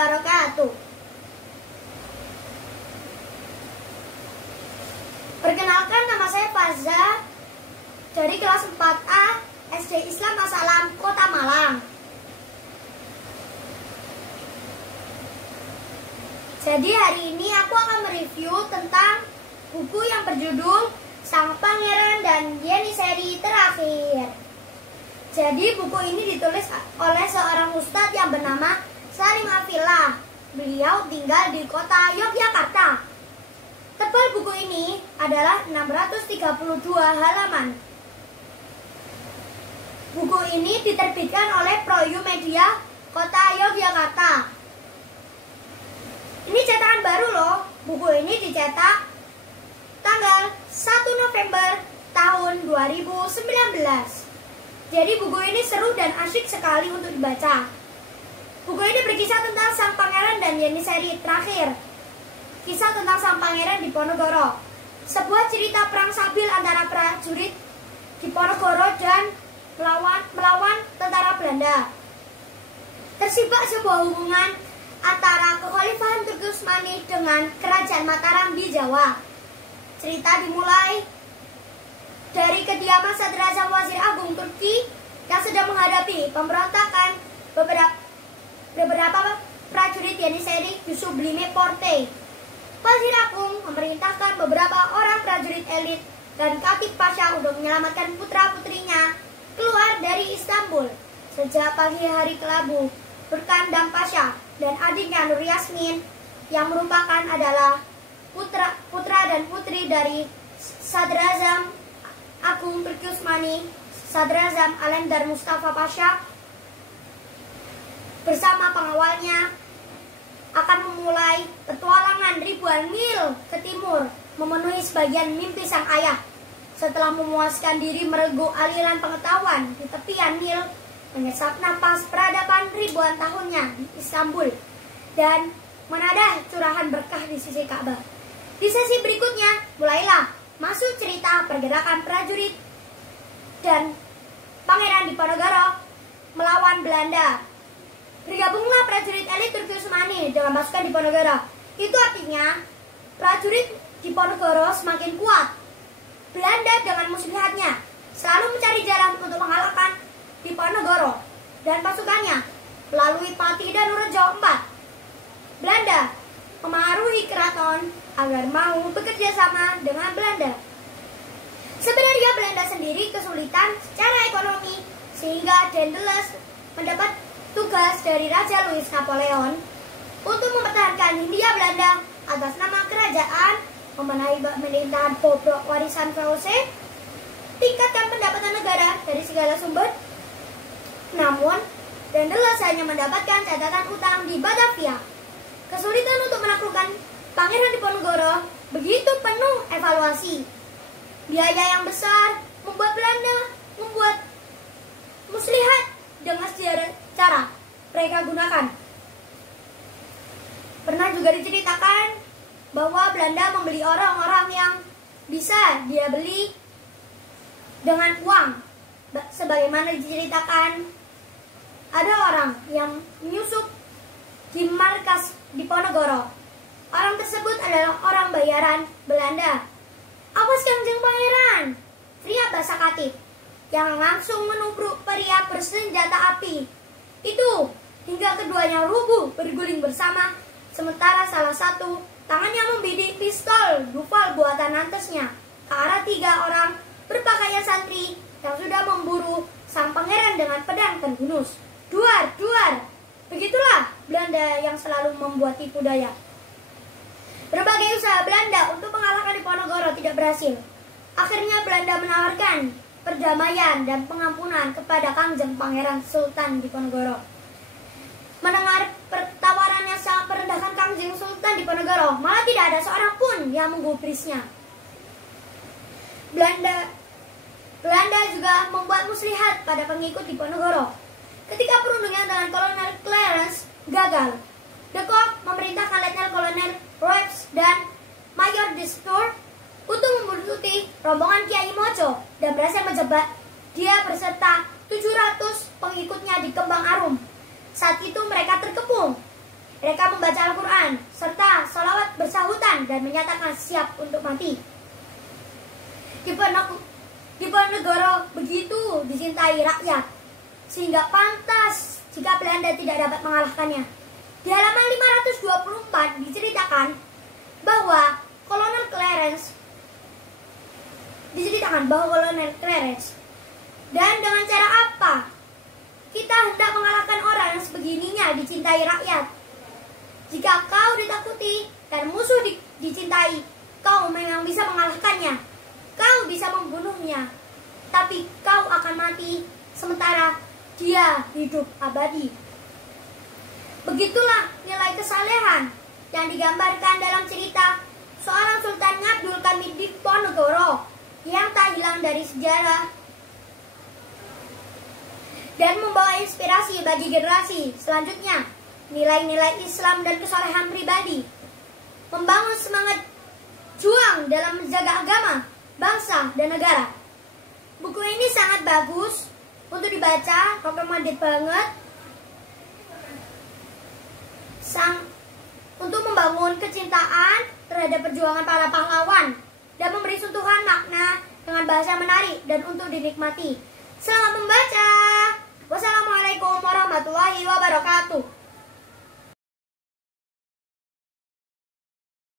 wabarakatuh. Perkenalkan, nama saya Faza dari kelas 4A SD Islam Masalam, Kota Malang. Jadi hari ini aku akan mereview tentang buku yang berjudul Sang Pangeran dan Yeniseri Terakhir. Jadi buku ini ditulis oleh seorang ustadz yang bernama Salim Afillah. Beliau tinggal di kota Yogyakarta. Tebal buku ini adalah 632 halaman. Buku ini diterbitkan oleh Proyu Media Kota Yogyakarta. Ini cetakan baru loh. Buku ini dicetak tanggal 1 November tahun 2019. Jadi buku ini seru dan asyik sekali untuk dibaca. Buku ini berkisah tentang Sang Pangeran dan Yeniseri Terakhir. Kisah tentang Sang Pangeran di Ponorogo. Sebuah cerita perang sabil antara prajurit di Ponorogo dan melawan tentara Belanda. Tersibak sebuah hubungan antara Kekhalifahan Turki Utsmani dengan Kerajaan Mataram di Jawa. Cerita dimulai dari kediaman Sadrazam Wazir Agung Turki yang sedang menghadapi pemberontakan beberapa prajurit Yeniseri di Sublime Porte. Wazir Agung memerintahkan beberapa orang prajurit elit dan Katib Pasha untuk menyelamatkan putra-putrinya keluar dari Istanbul. Sejak pagi hari kelabu, Burkandam Pasha dan adiknya Nur Yasmin yang merupakan adalah putra dan putri dari Sadrazam Agung Turki Utsmani, Sadrazam Alendar Mustafa Pasha bersama pengawalnya akan memulai petualangan ribuan mil ke timur, memenuhi sebagian mimpi sang ayah. Setelah memuaskan diri merenggut aliran pengetahuan di tepian Nil, menyesap napas peradaban ribuan tahunnya di Istanbul, dan menadah curahan berkah di sisi Ka'bah. Di sesi berikutnya, mulailah masuk cerita pergerakan prajurit dan pangeran di Ponorogo melawan Belanda. Bergabunglah prajurit elit Turki Utsmani dengan pasukan di Ponorogo. Itu artinya prajurit di Ponorogo semakin kuat. Belanda dengan muslihatnya selalu mencari jalan untuk mengalahkan di Ponorogo dan pasukannya melalui Pati dan Nurejo IV. Belanda memengaruhi keraton agar mau bekerja sama dengan Belanda. Sebenarnya Belanda sendiri kesulitan secara ekonomi, sehingga Daendels mendapat tugas dari Raja Louis Napoleon untuk mempertahankan Hindia Belanda atas nama kerajaan, membenahi pemerintahan bobrok warisan VOC, tingkatkan pendapatan negara dari segala sumber. Namun, Daendels hanya mendapatkan catatan utang di Batavia. Kesulitan untuk menaklukkan Pangeran Diponegoro begitu penuh evaluasi. Biaya yang besar membuat Belanda membuat muslihat dengan cara mereka gunakan. Pernah juga diceritakan bahwa Belanda membeli orang-orang yang bisa dia beli dengan uang. Sebagaimana diceritakan, ada orang yang menyusup di markas di Ponorogo. Orang tersebut adalah orang bayaran Belanda. Awas Kanjeng Pangeran, teriak bahasa Katib yang langsung menubruk pria bersenjata api itu hingga keduanya rubuh berguling bersama, sementara salah satu tangannya membidik pistol Duval buatan nantesnya ke arah 3 orang berpakaian santri yang sudah memburu sang pangeran dengan pedang dan gunus. Duar, duar. Begitulah Belanda yang selalu membuat tipu daya. Berbagai usaha Belanda untuk mengalahkan Diponegoro tidak berhasil. Akhirnya Belanda menawarkan perdamaian dan pengampunan kepada Kanjeng Pangeran Sultan Diponegoro. Mendengar tawaran yang sangat merendahkan Kanjeng Sultan Diponegoro, malah tidak ada seorang pun yang menggubrisnya. Belanda juga membuat muslihat pada pengikut Diponegoro. Ketika perundingan dengan Kolonel Clarence gagal, De Kock memerintahkan Letnan Kolonel Roeps dan Mayor de Stour untuk membuntuti rombongan Kiai Mojo dan berhasil menjebak dia beserta 700 pengikutnya di Kembang Arum. Saat itu mereka terkepung. Mereka membaca Al-Quran serta salawat bersahutan dan menyatakan siap untuk mati. Diponegoro begitu dicintai rakyat, sehingga pantas jika Belanda tidak dapat mengalahkannya. Di halaman 524 diceritakan bahwa Kolonel Clarence dan dengan cara apa kita hendak mengalahkan orang yang sebegininya dicintai rakyat. Jika kau ditakuti dan musuh dicintai, kau memang bisa mengalahkannya. Kau bisa membunuhnya, tapi kau akan mati sementara dia hidup abadi. Begitulah nilai kesalehan yang digambarkan dalam cerita seorang Sultan Ngabdul Kamid Diponegoro yang tak hilang dari sejarah dan membawa inspirasi bagi generasi selanjutnya. Nilai-nilai Islam dan kesalehan pribadi, membangun semangat juang dalam menjaga agama, bangsa, dan negara. Buku ini sangat bagus untuk dibaca, recommended banget, untuk membangun kecintaan terhadap perjuangan para pahlawan dan memberi sentuhan makna dengan bahasa menarik dan untuk dinikmati. Selamat membaca. Wassalamualaikum warahmatullahi wabarakatuh.